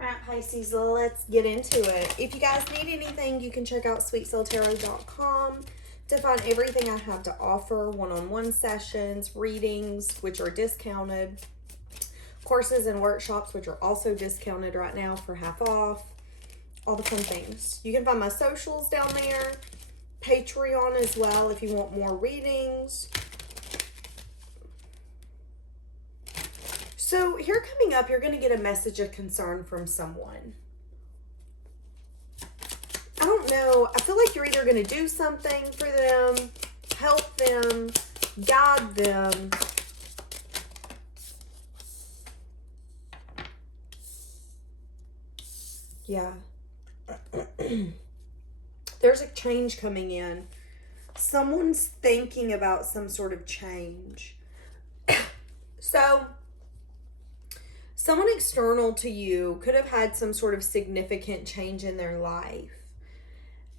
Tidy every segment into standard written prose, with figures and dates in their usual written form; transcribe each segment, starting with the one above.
Alright, Pisces, let's get into it. If you guys need anything, you can check out SweetSoulTarot.com to find everything I have to offer. One-on-one sessions, readings, which are discounted. Courses and workshops, which are also discounted right now for half off. All the fun things. You can find my socials down there. Patreon as well if you want more readings. So here coming up, you're going to get a message of concern from someone. I don't know. I feel like you're either going to do something for them, help them, guide them. Yeah. There's a change coming in. Someone's thinking about some sort of change. So, someone external to you could have had some sort of significant change in their life.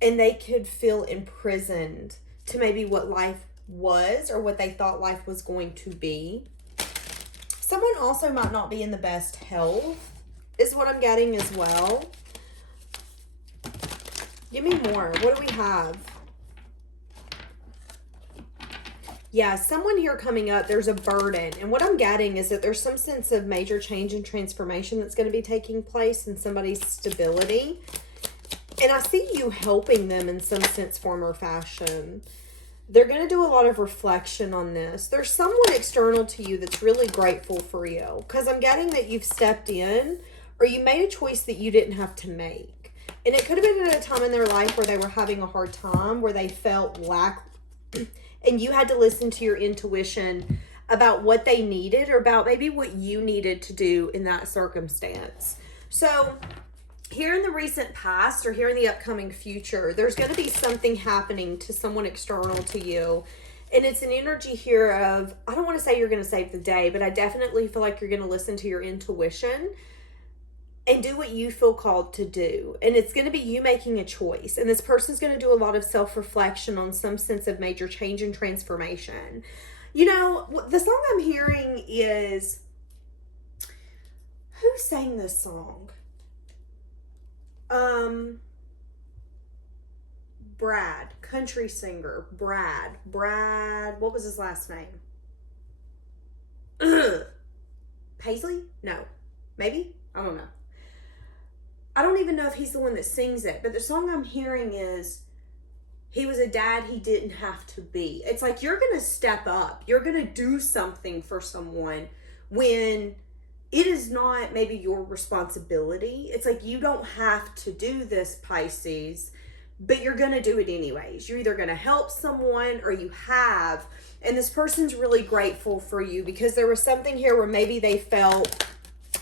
And they could feel imprisoned to maybe what life was or what they thought life was going to be. Someone also might not be in the best health, is what I'm getting as well. Give me more. What do we have? Yeah, someone here coming up, there's a burden. And what I'm getting is that there's some sense of major change and transformation that's going to be taking place in somebody's stability. And I see you helping them in some sense, form, or fashion. They're going to do a lot of reflection on this. There's someone external to you that's really grateful for you. Because I'm getting that you've stepped in or you made a choice that you didn't have to make. And it could have been at a time in their life where they were having a hard time, where they felt lack, and you had to listen to your intuition about what they needed or about maybe what you needed to do in that circumstance. So here in the recent past or here in the upcoming future, there's going to be something happening to someone external to you. And it's an energy here of, I don't want to say you're going to save the day, but I definitely feel like you're going to listen to your intuition and do what you feel called to do. And it's going to be you making a choice. And this person's going to do a lot of self-reflection on some sense of major change and transformation. You know, the song I'm hearing is, who sang this song? Brad, country singer, Brad, what was his last name? Paisley? No. Maybe? I don't know. I don't even know if he's the one that sings it, but the song I'm hearing is, he was a dad he didn't have to be. It's like you're going to step up. You're going to do something for someone when it is not maybe your responsibility. It's like you don't have to do this, Pisces, but you're going to do it anyways. You're either going to help someone or you have. And this person's really grateful for you because there was something here where maybe they felt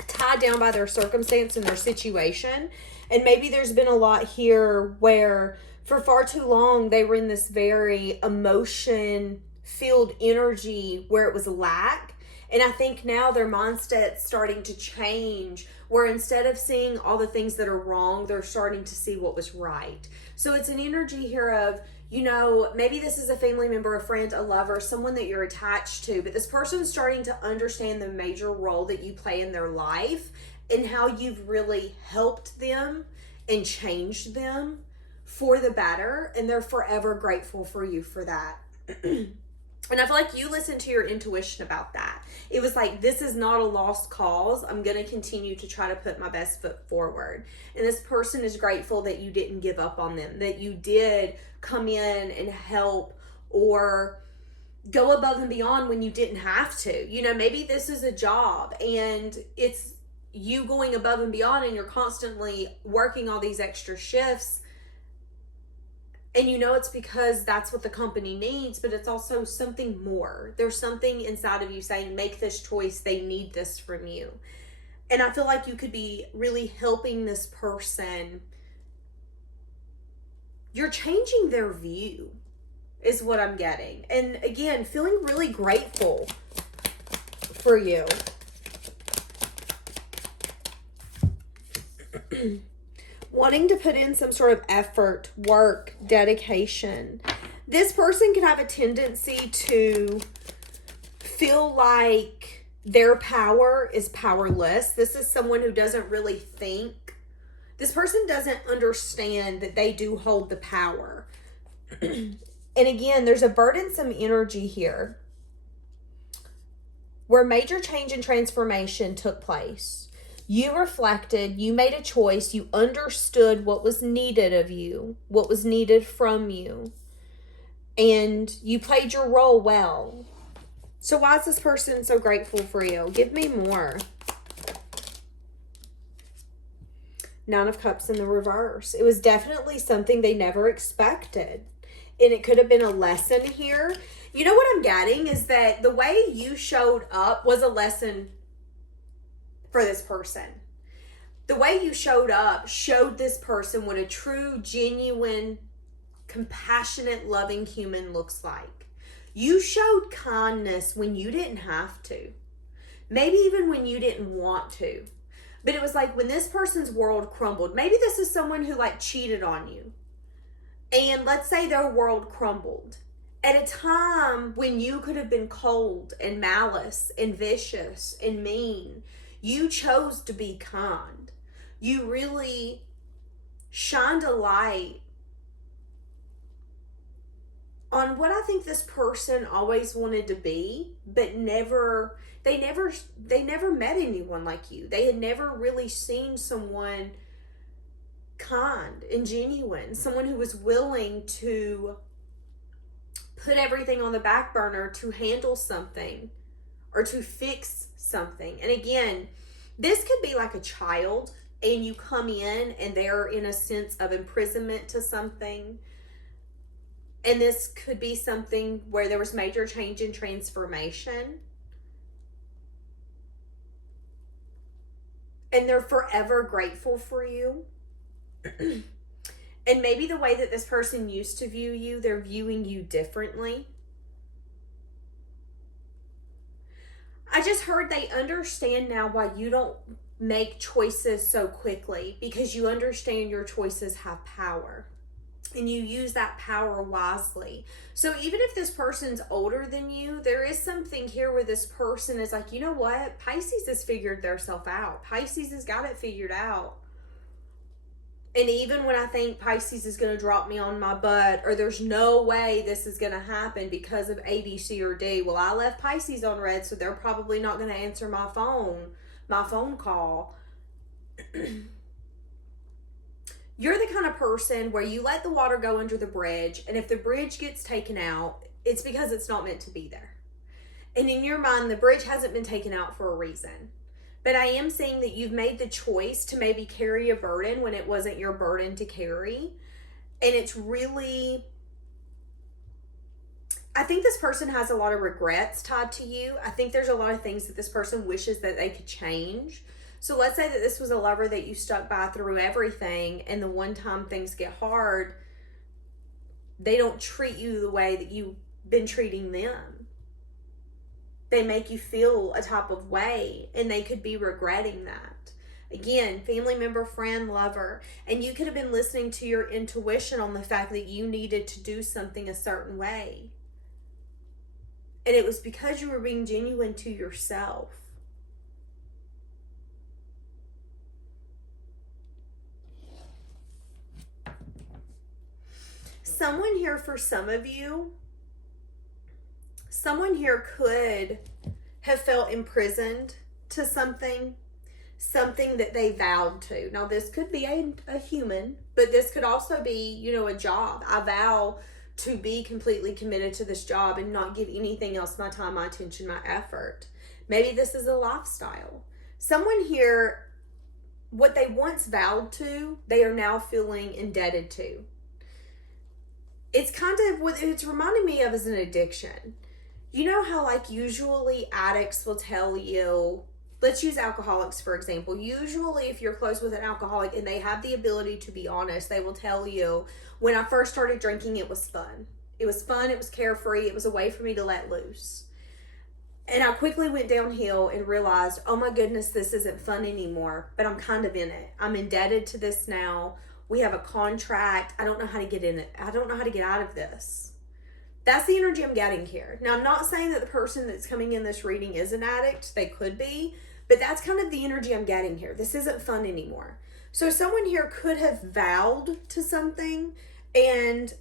tied down by their circumstance and their situation. And maybe there's been a lot here where for far too long they were in this very emotion-filled energy where it was lack. And I think now their mindset's starting to change where instead of seeing all the things that are wrong, they're starting to see what was right. So it's an energy here of, you know, maybe this is a family member, a friend, a lover, someone that you're attached to, but this person's starting to understand the major role that you play in their life and how you've really helped them and changed them for the better. And they're forever grateful for you for that. And I feel like you listened to your intuition about that. It was like, this is not a lost cause. I'm going to continue to try to put my best foot forward. And this person is grateful that you didn't give up on them, that you did come in and help or go above and beyond when you didn't have to. You know, maybe this is a job and it's you going above and beyond and you're constantly working all these extra shifts. And you know it's because that's what the company needs, but it's also something more. There's something inside of you saying, make this choice. They need this from you. And I feel like you could be really helping this person. You're changing their view is what I'm getting. And again, feeling really grateful for you. Wanting to put in some sort of effort, work, dedication. This person can have a tendency to feel like Their power is powerless. This is someone who doesn't really think. This person doesn't understand that they do hold the power. And again, there's a burdensome energy here where major change and transformation took place. You reflected, you made a choice, you understood what was needed of you, what was needed from you, and you played your role well. So why is this person so grateful for you? Give me more. Nine of Cups in the reverse. It was definitely something they never expected. And it could have been a lesson here. You know what I'm getting is that the way you showed up was a lesson for this person. The way you showed up showed this person what a true, genuine, compassionate, loving human looks like. You showed kindness when you didn't have to. Maybe even when you didn't want to. But it was like when this person's world crumbled. Maybe this is someone who like cheated on you. And let's say their world crumbled. At a time when you could have been cold and malice and vicious and mean, you chose to be kind. You really shined a light on what I think this person always wanted to be, but they never met anyone like you. They had never really seen someone kind and genuine, someone who was willing to put everything on the back burner to handle something or to fix something. And again, this could be like a child and you come in and they're in a sense of imprisonment to something. And this could be something where there was major change and transformation. And they're forever grateful for you. And maybe the way that this person used to view you, they're viewing you differently. I just heard they understand now why you don't make choices so quickly, because you understand your choices have power. And you use that power wisely. So even if this person's older than you, there is something here where this person is like, you know what? Pisces has figured theirself out. Pisces has got it figured out. And even when I think Pisces is going to drop me on my butt, or there's no way this is going to happen because of A, B, C, or D, well, I left Pisces on red, so they're probably not going to answer my phone call. You're the kind of person where you let the water go under the bridge, and if the bridge gets taken out, it's because it's not meant to be there. And in your mind, the bridge hasn't been taken out for a reason. But I am saying that you've made the choice to maybe carry a burden when it wasn't your burden to carry. And it's really, I think this person has a lot of regrets tied to you. I think there's a lot of things that this person wishes that they could change. So let's say that this was a lover that you stuck by through everything, and the one time things get hard, they don't treat you the way that you've been treating them. They make you feel a type of way, and they could be regretting that. Again, family member, friend, lover, and you could have been listening to your intuition on the fact that you needed to do something a certain way. And it was because you were being genuine to yourself. Someone here, for some of you, someone here could have felt imprisoned to something that they vowed to. Now, this could be a human, but this could also be, a job. I vow to be completely committed to this job and not give anything else my time, my attention, my effort. Maybe this is a lifestyle. Someone here, what they once vowed to, they are now feeling indebted to. It's kind of what it's reminding me of is an addiction. You know how usually addicts will tell you, let's use alcoholics for example. Usually if you're close with an alcoholic and they have the ability to be honest, they will tell you, when I first started drinking, it was fun. It was fun, it was carefree, it was a way for me to let loose. And I quickly went downhill and realized, oh my goodness, this isn't fun anymore, but I'm kind of in it. I'm indebted to this now. We have a contract. I don't know how to get in it. I don't know how to get out of this. That's the energy I'm getting here. Now, I'm not saying that the person that's coming in this reading is an addict. They could be. But that's kind of the energy I'm getting here. This isn't fun anymore. So someone here could have vowed to something, and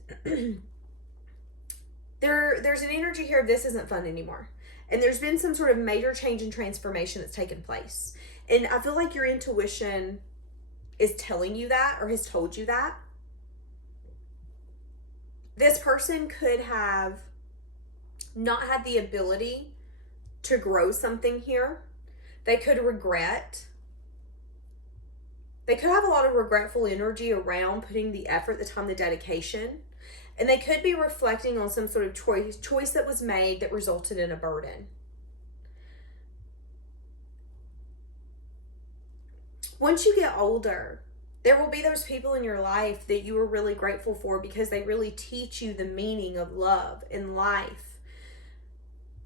there's an energy here of this isn't fun anymore. And there's been some sort of major change and transformation that's taken place. And I feel like your intuition is telling you that, or has told you that. This person could have not had the ability to grow something here. They could regret. They could have a lot of regretful energy around putting the effort, the time, the dedication. And they could be reflecting on some sort of choice that was made that resulted in a burden. Once you get older, there will be those people in your life that you are really grateful for because they really teach you the meaning of love and life.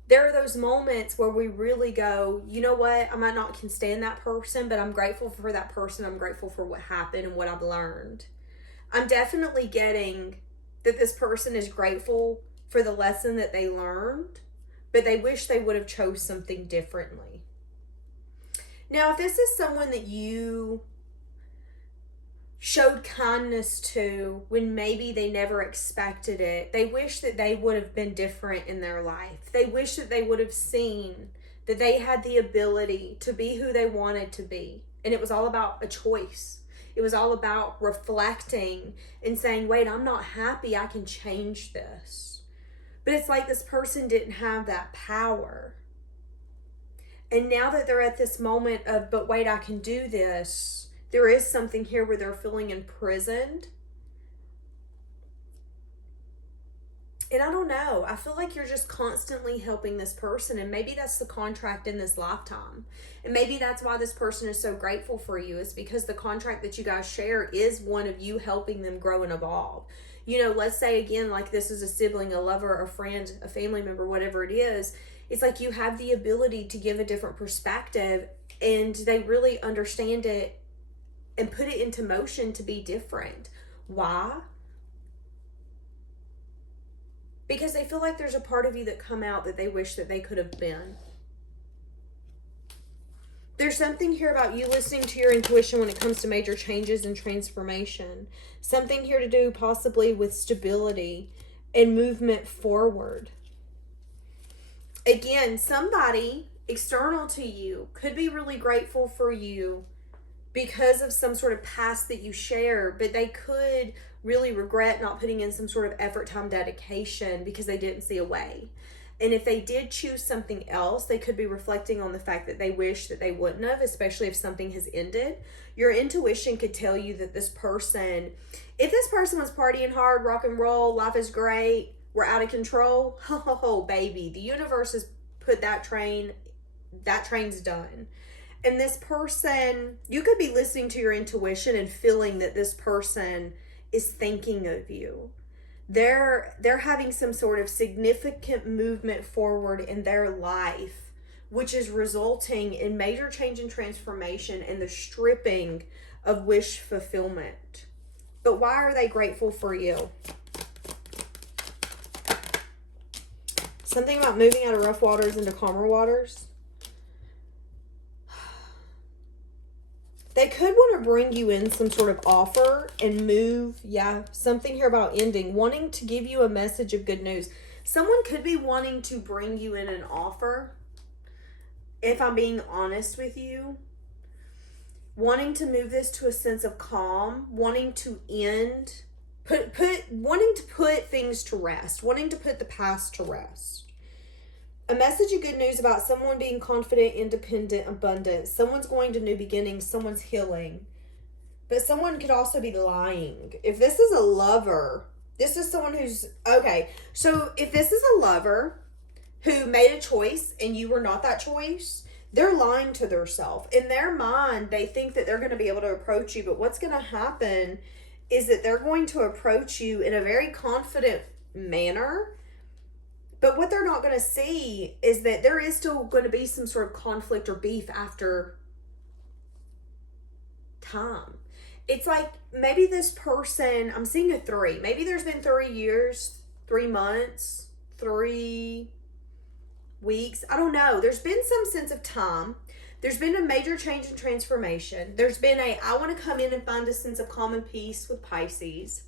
There are those moments where we really go, you know what, I might not can stand that person, but I'm grateful for that person. I'm grateful for what happened and what I've learned. I'm definitely getting that this person is grateful for the lesson that they learned, but they wish they would have chose something differently. Now, if this is someone that you showed kindness to when maybe they never expected it, they wish that they would have been different in their life. They wish that they would have seen that they had the ability to be who they wanted to be. And it was all about a choice. It was all about reflecting and saying, wait, I'm not happy. I can change this. But it's like this person didn't have that power. And now that they're at this moment of, but wait, I can do this, there is something here where they're feeling imprisoned. And I don't know. I feel like you're just constantly helping this person. And maybe that's the contract in this lifetime. And maybe that's why this person is so grateful for you, is because the contract that you guys share is one of you helping them grow and evolve. You know, let's say again, like this is a sibling, a lover, a friend, a family member, whatever it is. It's like you have the ability to give a different perspective, and they really understand it and put it into motion to be different. Why? Because they feel like there's a part of you that come out that they wish that they could have been. There's something here about you listening to your intuition when it comes to major changes and transformation. Something here to do possibly with stability and movement forward. Again, somebody external to you could be really grateful for you because of some sort of past that you share, but they could really regret not putting in some sort of effort, time, dedication because they didn't see a way. And if they did choose something else, they could be reflecting on the fact that they wish that they wouldn't have, especially if something has ended. Your intuition could tell you that this person, if this person was partying hard, rock and roll, life is great, we're out of control, oh baby, the universe has put that train's done. And this person, you could be listening to your intuition and feeling that this person is thinking of you. They're having some sort of significant movement forward in their life, which is resulting in major change and transformation and the stripping of wish fulfillment. But why are they grateful for you? Something about moving out of rough waters into calmer waters. They could want to bring you in some sort of offer and move. Yeah, something here about ending. Wanting to give you a message of good news. Someone could be wanting to bring you in an offer. If I'm being honest with you. Wanting to move this to a sense of calm. Wanting to end. Wanting to put things to rest. Wanting to put the past to rest. A message of good news about someone being confident, independent, abundant. Someone's going to new beginnings. Someone's healing. But someone could also be lying. If this is a lover, this is someone who's... Okay, so if this is a lover who made a choice and you were not that choice, they're lying to themselves. In their mind, they think that they're going to be able to approach you. But what's going to happen is that they're going to approach you in a very confident manner. But what they're not going to see is that there is still going to be some sort of conflict or beef after time. It's like maybe this person, I'm seeing a 3. Maybe there's been 3 3 months, 3 weeks. I don't know. There's been some sense of time. There's been a major change and transformation. There's been I want to come in and find a sense of calm and peace with Pisces.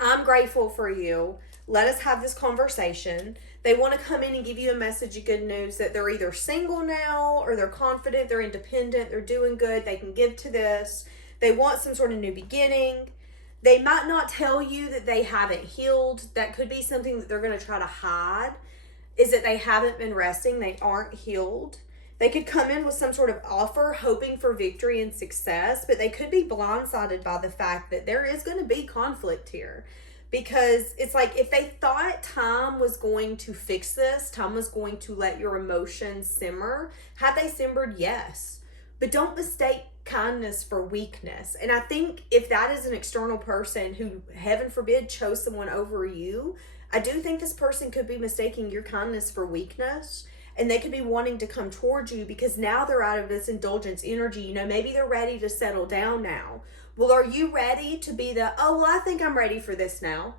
I'm grateful for you. Let us have this conversation. They want to come in and give you a message of good news that they're either single now or they're confident, they're independent, they're doing good, they can give to this. They want some sort of new beginning. They might not tell you that they haven't healed. That could be something that they're going to try to hide, is that they haven't been resting, they aren't healed. They could come in with some sort of offer, hoping for victory and success, but they could be blindsided by the fact that there is going to be conflict here. Because it's like, if they thought time was going to fix this, time was going to let your emotions simmer, had they simmered? Yes. But don't mistake kindness for weakness. And I think if that is an external person who, heaven forbid, chose someone over you, I do think this person could be mistaking your kindness for weakness. And they could be wanting to come towards you because now they're out of this indulgence energy. You know, maybe they're ready to settle down now. Well, are you ready to be I think I'm ready for this now?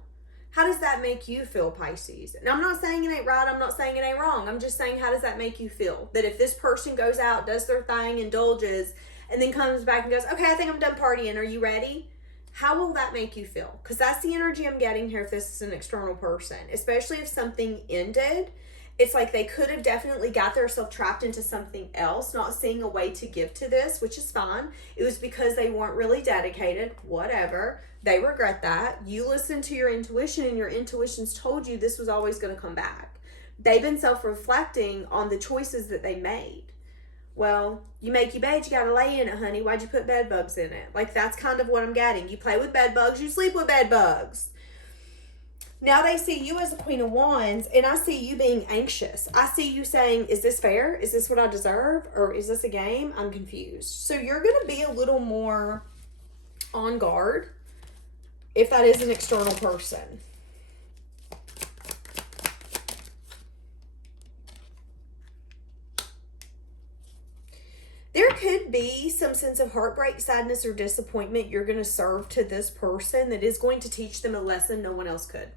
How does that make you feel, Pisces? And I'm not saying it ain't right. I'm not saying it ain't wrong. I'm just saying, how does that make you feel? That if this person goes out, does their thing, indulges, and then comes back and goes, okay, I think I'm done partying. Are you ready? How will that make you feel? Because that's the energy I'm getting here if this is an external person. Especially if something ended. It's like they could have definitely got themselves trapped into something else, not seeing a way to give to this, which is fine. It was because they weren't really dedicated, whatever. They regret that. You listened to your intuition and your intuitions told you this was always going to come back. They've been self-reflecting on the choices that they made. Well, you make your bed, you got to lay in it, honey. Why'd you put bed bugs in it? Like, that's kind of what I'm getting. You play with bed bugs, you sleep with bed bugs. Now they see you as a Queen of Wands, and I see you being anxious. I see you saying, is this fair? Is this what I deserve? Or is this a game? I'm confused. So you're going to be a little more on guard if that is an external person. There could be some sense of heartbreak, sadness, or disappointment you're going to serve to this person that is going to teach them a lesson no one else could.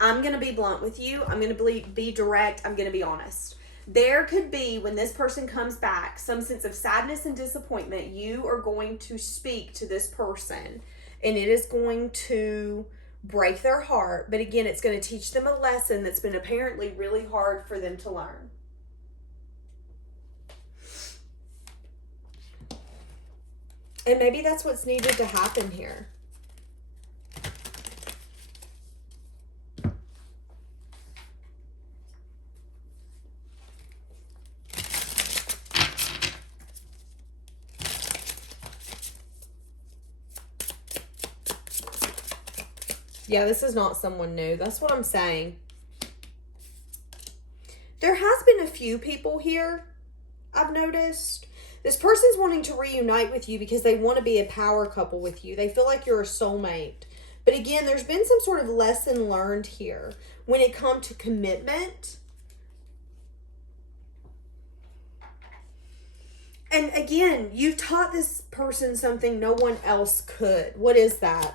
I'm going to be blunt with you. I'm going to be direct. I'm going to be honest. There could be, when this person comes back, some sense of sadness and disappointment. You are going to speak to this person, and it is going to break their heart. But again, it's going to teach them a lesson that's been apparently really hard for them to learn. And maybe that's what's needed to happen here. Yeah, this is not someone new. That's what I'm saying. There has been a few people here, I've noticed. This person's wanting to reunite with you because they want to be a power couple with you. They feel like you're a soulmate. But again, there's been some sort of lesson learned here when it comes to commitment. And again, you've taught this person something no one else could. What is that?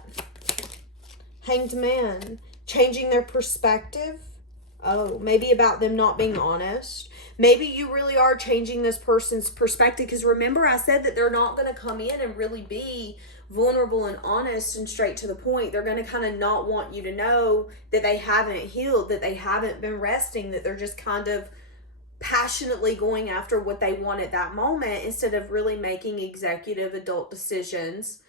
Hanged Man. Changing their perspective. Oh, maybe about them not being honest. Maybe you really are changing this person's perspective, because remember I said that they're not going to come in and really be vulnerable and honest and straight to the point. They're going to kind of not want you to know that they haven't healed, that they haven't been resting, that they're just kind of passionately going after what they want at that moment instead of really making executive adult decisions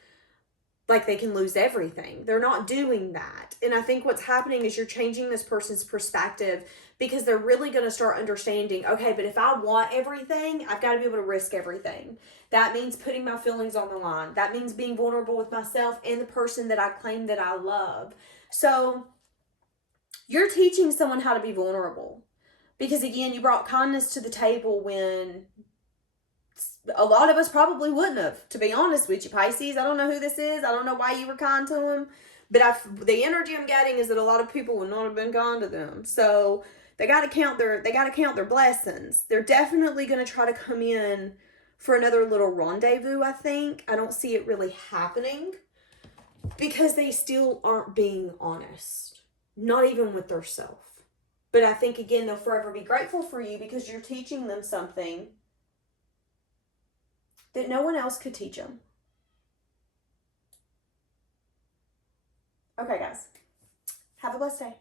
like they can lose everything. They're not doing that. And I think what's happening is you're changing this person's perspective, because they're really going to start understanding, okay, but if I want everything, I've got to be able to risk everything. That means putting my feelings on the line. That means being vulnerable with myself and the person that I claim that I love. So you're teaching someone how to be vulnerable, because again, you brought kindness to the table when a lot of us probably wouldn't have, to be honest with you, Pisces. I don't know who this is. I don't know why you were kind to him. But the energy I'm getting is that a lot of people would not have been kind to them. So they got to count their blessings. They're definitely going to try to come in for another little rendezvous, I think. I don't see it really happening because they still aren't being honest. not even with their self. But I think, again, they'll forever be grateful for you because you're teaching them something that no one else could teach them. Okay, guys. Have a blessed day.